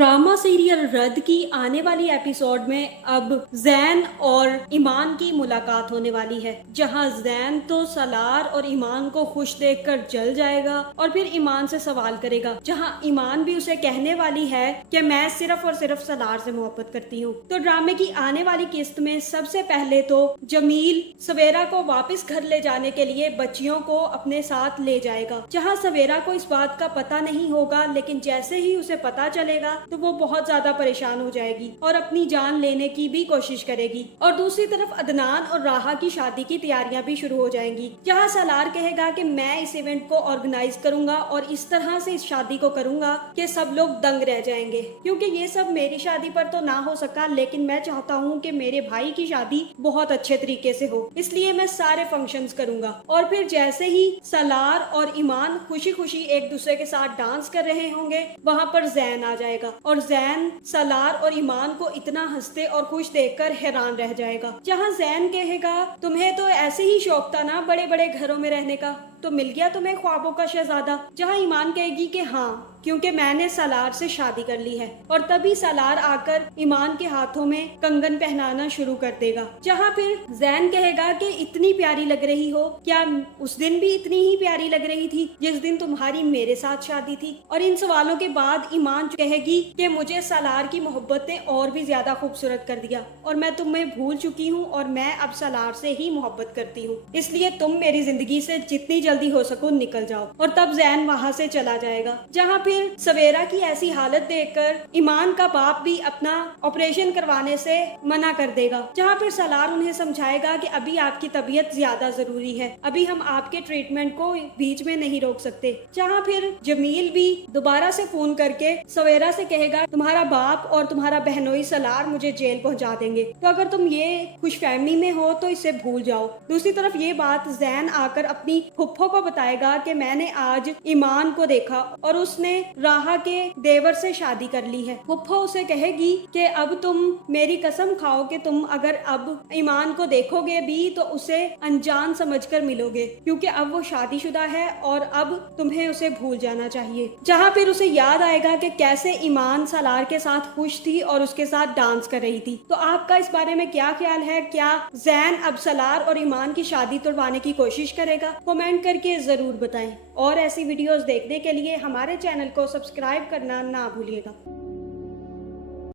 Drama serial रद्द की आने वाली एपिसोड में अब जैन और ईमान की मुलाकात होने वाली है, जहां जैन तो सलार और ईमान को खुश देखकर जल जाएगा और फिर ईमान से सवाल करेगा, जहां ईमान भी उसे कहने वाली है कि मैं सिर्फ और सिर्फ सलार से मोहब्बत करती हूँ। तो ड्रामे की आने वाली किस्त में सबसे पहले तो जमील सवेरा को वापस घर ले जाने के लिए बच्चियों को अपने साथ ले जाएगा, जहाँ सवेरा को इस बात का पता नहीं होगा, लेकिन जैसे ही उसे पता चलेगा तो वो बहुत ज्यादा परेशान हो जाएगी और अपनी जान लेने की भी कोशिश करेगी। और दूसरी तरफ अदनान और राहा की शादी की तैयारियां भी शुरू हो जाएंगी, जहां सलार कहेगा कि मैं इस इवेंट को ऑर्गेनाइज करूंगा और इस तरह से इस शादी को करूंगा कि सब लोग दंग रह जाएंगे, क्योंकि ये सब मेरी शादी पर तो ना हो सका, लेकिन मैं चाहता हूँ कि मेरे भाई की शादी बहुत अच्छे तरीके से हो, इसलिए मैं सारे फंक्शंस करूंगा। और फिर जैसे ही सलार और ईमान खुशी खुशी एक दूसरे के साथ डांस कर रहे होंगे, वहाँ पर जैन आ जाएगा और जैन सलार और ईमान को इतना हंसते और खुश देखकर हैरान रह जाएगा। जहाँ जैन कहेगा, तुम्हें तो ऐसे ही शौक था ना बड़े बड़े घरों में रहने का, तो मिल गया तुम्हें ख्वाबों का शहजादा। जहाँ ईमान कहेगी कि हाँ, क्योंकि मैंने सलार से शादी कर ली है। और तभी सलार आकर ईमान के हाथों में कंगन पहनाना शुरू कर देगा। जहाँ फिर जैन कहेगा कि इतनी प्यारी लग रही हो, क्या उस दिन भी इतनी ही प्यारी लग रही थी जिस दिन तुम्हारी मेरे साथ शादी थी। और इन सवालों के बाद ईमान कहेगी कि मुझे सलार की मोहब्बत ने और भी ज्यादा खूबसूरत कर दिया और मैं तुम्हें भूल चुकी हूँ और मैं अब सलार से ही मोहब्बत करती हूँ, इसलिए तुम मेरी जिंदगी से जितनी जल्दी हो सको निकल जाओ। और तब जैन वहाँ से चला जाएगा। जहाँ फिर सवेरा की ऐसी हालत देखकर ईमान का बाप भी अपना ऑपरेशन करवाने से मना कर देगा। जहाँ फिर सलार उन्हें समझाएगा कि अभी आपकी तबीयत ज्यादा जरूरी है, अभी हम आपके ट्रीटमेंट को बीच में नहीं रोक सकते। जहाँ फिर जमील भी दोबारा से फोन करके सवेरा से कहेगा, तुम्हारा बाप और तुम्हारा बहनोई सलार मुझे जेल पहुंचा देंगे, तो अगर तुम ये खुशफहमी में हो तो इसे भूल जाओ। दूसरी तरफ ये बात जैन आकर अपनी फुफ्फो को बताएगा कि मैंने आज ईमान को देखा और उसने राहा के देवर से शादी कर ली है। फुफ्फो उसे कहेगी कि अब तुम मेरी कसम खाओ कि तुम अगर अब ईमान को देखोगे भी तो उसे अनजान समझकर मिलोगे, क्योंकि अब वो शादीशुदा है और अब तुम्हें उसे भूल जाना चाहिए। जहाँ फिर उसे याद आएगा कि कैसे ईमान सलार के साथ खुश थी और उसके साथ डांस कर रही थी। तो आपका इस बारे में क्या ख्याल है? क्या जैन अब सलार और ईमान की शादी तोड़वाने की कोशिश करेगा? कमेंट करके जरूर बताएं। और ऐसी वीडियोस देखने के लिए हमारे चैनल को सब्सक्राइब करना ना भूलिएगा।